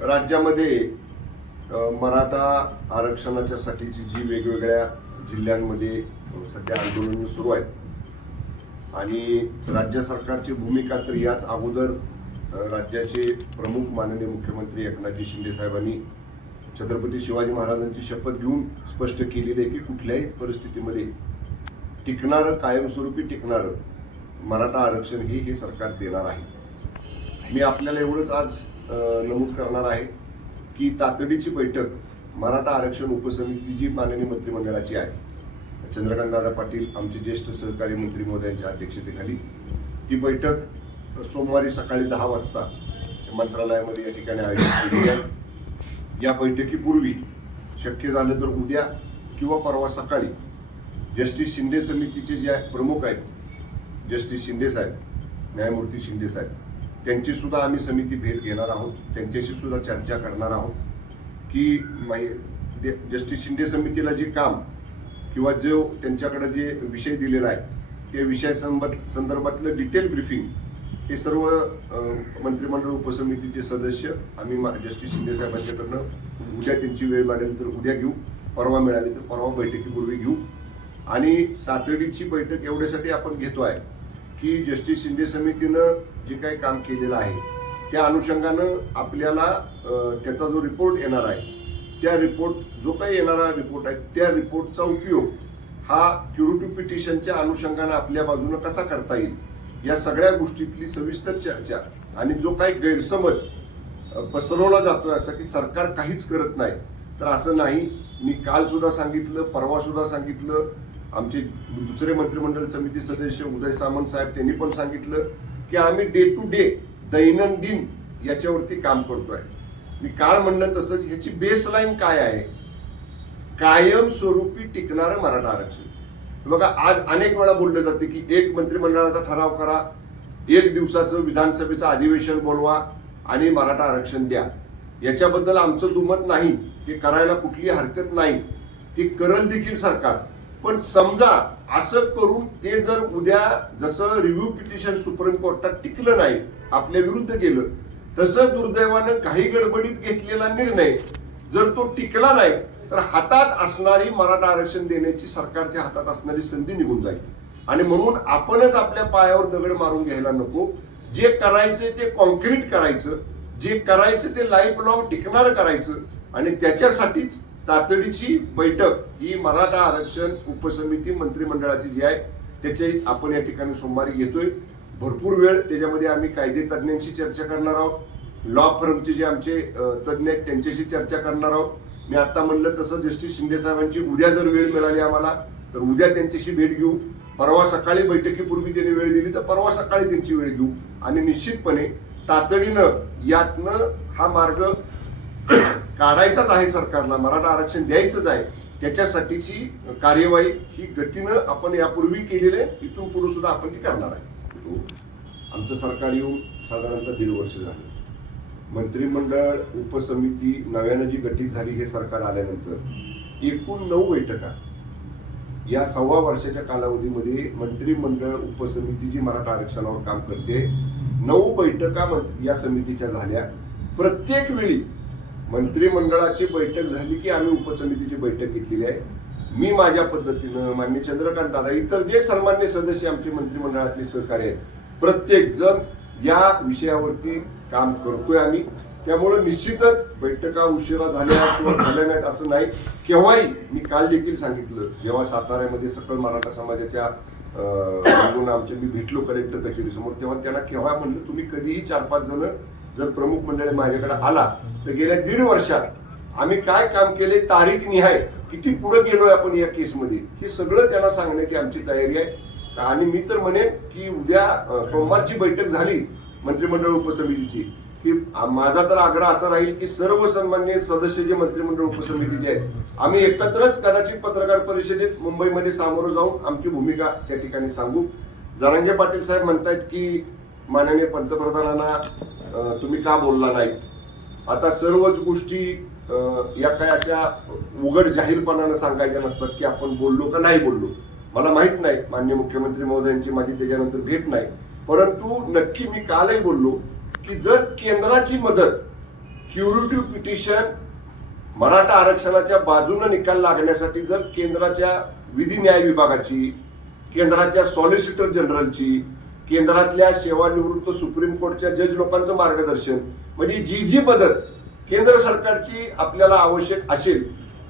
राज्यामध्ये मराठा आरक्षणाच्या साठीची जी वेगवेगळ्या जिल्ह्यांमध्ये सध्या आंदोलन सुरू आहेत आणि राज्य सरकारची भूमिका तर याच अगोदर राज्याचे प्रमुख माननीय मुख्यमंत्री एकनाथजी शिंदे साहेबांनी छत्रपती शिवाजी महाराजांची शपथ घेऊन स्पष्ट केलेली आहे की कुठल्याही परिस्थितीमध्ये टिकणारं, कायमस्वरूपी टिकणारं मराठा आरक्षण हे सरकार देणार आहे। मी आपल्याला एवढंच आज नमूद करणार आहे की तातडीची बैठक मराठा आरक्षण उपसमिती जी माननीय मंत्रिमंडळाची आहे, चंद्रकांतदादा पाटील आमचे ज्येष्ठ सहकारी मंत्री महोदयांच्या अध्यक्षतेखाली ती बैठक सोमवारी सकाळी 10 वाजता मंत्रालयामध्ये या ठिकाणी आयोजित केली आहे। या बैठकीपूर्वी शक्य झालं तर उद्या किंवा परवा सकाळी जस्टिस शिंदे समितीचे जे प्रमुख आहेत, जस्टिस शिंदे साहेब, न्यायमूर्ती शिंदे साहेब, त्यांची सुद्धा आम्ही समिती भेट घेणार आहोत, त्यांच्याशी सुद्धा चर्चा करणार आहोत की जस्टिस शिंदे समितीला जे काम किंवा जो त्यांच्याकडे जे विषय दिलेला आहे त्या विषया संदर्भातलं डिटेल ब्रीफिंग हे सर्व मंत्रिमंडळ उपसमितीचे सदस्य आम्ही जस्टिस शिंदे साहेबांच्याकडनं उद्या त्यांची वेळ लागेल तर उद्या घेऊ, परवा मिळाली तर परवा बैठकीपूर्वी घेऊ। आणि तातडीची बैठक एवढ्यासाठी आपण घेतो आहे की जस्टिस शिंदे समितीनं जे काही काम केलेलं आहे त्या अनुषंगानं आपल्याला त्याचा जो रिपोर्ट येणार आहे त्या जो काही येणारा रिपोर्ट आहे त्या रिपोर्टचा उपयोग हा क्युरेटिव्ह पिटिशनच्या अनुषंगानं आपल्या बाजूनं कसा करता येईल या सगळ्या गोष्टीतली सविस्तर चर्चा आणि जो काही गैरसमज पसरवला जातोय असं की सरकार काहीच करत नाही, तर असं नाही। मी काल सुद्धा सांगितलं, परवा सुद्धा सांगितलं, आमचे दुसरे मंत्रिमंडळ समिती सदस्य उदय सामंत साहेब त्यांनी पण सांगितलं की आम्ही डे टू डे दैनंदिन याच्यावरती काम करतोय। मी काल म्हणलं तसंच ह्याची बेसलाईन काय आहे, कायमस्वरूपी टिकणारं मराठा आरक्षण। बघा, आज अनेक वेळा बोललं जाते की एक मंत्रिमंडळाचा ठराव करा, 1 दिवसाचं विधानसभेचं अधिवेशन बोलवा आणि मराठा आरक्षण द्या। याच्याबद्दल आमचं दुमत नाही, ते करायला कुठली हरकत नाही, ते करल देखील सरकार। पण समजा असं करून ते जर उद्या जसं रिव्ह्यू पिटिशन सुप्रीम कोर्टात टिकलं नाही, आपल्या विरुद्ध गेलं, तसं दुर्दैवानं काही गडबडीत घेतलेला निर्णय जर तो टिकला नाही तर हातात असणारी मराठा आरक्षण देण्याची सरकारच्या हातात असणारी संधी निघून जाईल। आणि म्हणून आपणच आपल्या पायावर दगड मारून घ्यायला नको, जे करायचं ते कॉन्क्रीट करायचं, जे करायचं ते लाईफ लॉंग टिकणारं करायचं। आणि त्याच्यासाठीच तातडीची बैठक ही मराठा आरक्षण उपसमिती मंत्रिमंडळाची जी आहे त्याची आपण या ठिकाणी सोमवारी घेतोय। भरपूर वेळ त्याच्यामध्ये आम्ही कायदे तज्ज्ञांशी चर्चा करणार आहोत, लॉ फर्मचे जे आमचे तज्ज्ञ आहेत त्यांच्याशी चर्चा करणार आहोत। मी आता म्हणलं तसं जस्टिस शिंदे साहेबांची उद्या जर वेळ मिळाली आम्हाला तर उद्या त्यांच्याशी भेट घेऊ, परवा सकाळी बैठकीपूर्वी त्यांनी वेळ दिली तर परवा सकाळी त्यांची वेळ घेऊ आणि निश्चितपणे तातडीनं यातनं हा मार्ग काढायचाच आहे सरकारला, मराठा आरक्षण द्यायचंच आहे। त्याच्यासाठीची कार्यवाही ही गतीनं आपण यापूर्वी केलेले इथून पुढे सुद्धा आपण ती करणार आहे। आमचं सरकार येऊन साधारणतः 1.5 वर्ष झालं। मंत्रिमंडळ उपसमिती नव्यानं जी गठीत झाली हे सरकार आल्यानंतर एकूण 9 बैठका या 1.25 वर्षाच्या कालावधीमध्ये मंत्रिमंडळ उपसमिती जी मराठा आरक्षणावर काम करते 9 बैठका या समितीच्या झाल्या। प्रत्येक वेळी मंत्रिमंडळाची बैठक झाली की आम्ही उपसमितीची बैठक घेतलेली आहे। मी माझ्या पद्धतीनं, माननीय चंद्रकांत दादा, इतर जे सन्मान्य सदस्य आमचे मंत्रिमंडळातले सहकारी आहेत, प्रत्येक जण या विषयावरती काम करतोय आम्ही। त्यामुळे निश्चितच बैठका उशिरा झाल्या किंवा झाल्या नाहीत असं नाही। केव्हाही मी काल देखील सांगितलं, जेव्हा साताऱ्यामध्ये सकल मराठा समाजाच्या आमचे मी भेटलो कलेक्टर कचेरीसमोर, तेव्हा त्यांना केव्हा म्हणलं तुम्ही कधीही 4-5 जण जर प्रमुख मंडळी माझ्याकडे आला तर गेल्या 1.5 वर्षात आम्ही काय काम केले, तारीख निहाय किती पुढे गेलोय आपण या केसमध्ये, हे सगळं त्यांना सांगण्याची आमची तयारी आहे। आणि मी तर म्हणेन की उद्या सोमवारची बैठक झाली मंत्रिमंडळ उपसमितीची की माझा तर आग्रह असा राहील की सर्व सन्मान्य सदस्य जे मंत्रिमंडळ उपसमितीचे आहेत आम्ही एकत्रच कदाचित पत्रकार परिषदेत मुंबईमध्ये सामोरं जाऊन आमची भूमिका त्या ठिकाणी सांगू। जरांगे पाटील साहेब म्हणतात की माननीय पंतप्रधानांना तुम्ही का बोलला नाही। आता सर्वच गोष्टी या काय अशा उघड जाहीरपणानं सांगायच्या नसतात की आपण बोललो का नाही बोललो। मला माहित नाही, माननीय मुख्यमंत्री महोदयांची माझी त्याच्यानंतर भेट नाही, परंतु नक्की मी कालही बोललो की जर केंद्राची मदत क्युरेटिव्ह पिटिशन मराठा आरक्षणाच्या बाजूने निकाल लागण्यासाठी जर केंद्राच्या विधी न्याय विभागाची, केंद्राच्या सॉलिसिटर जनरलची, केंद्रातल्या सेवानिवृत्त सुप्रीम कोर्टच्या जज लोकांचं मार्गदर्शन, म्हणजे जी जी मदत केंद्र सरकारची आपल्याला आवश्यक असेल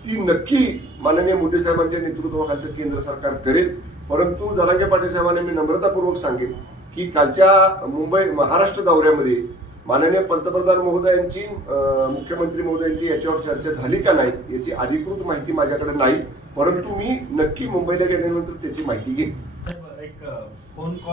ती नक्की माननीय मोदी साहेबांच्या नेतृत्वाखालचं केंद्र सरकार करेल. परंतु जरांगे पाटील साहेबांना मी नम्रतापूर्वक सांगेन की कालच्या मुंबई महाराष्ट्र दौऱ्यामध्ये माननीय पंतप्रधान महोदयांची, मुख्यमंत्री महोदयांची याच्यावर चर्चा झाली का नाही याची अधिकृत माहिती माझ्याकडे नाही, परंतु मी नक्की मुंबईला गेल्यानंतर त्याची माहिती घेईन. एक फोन कॉल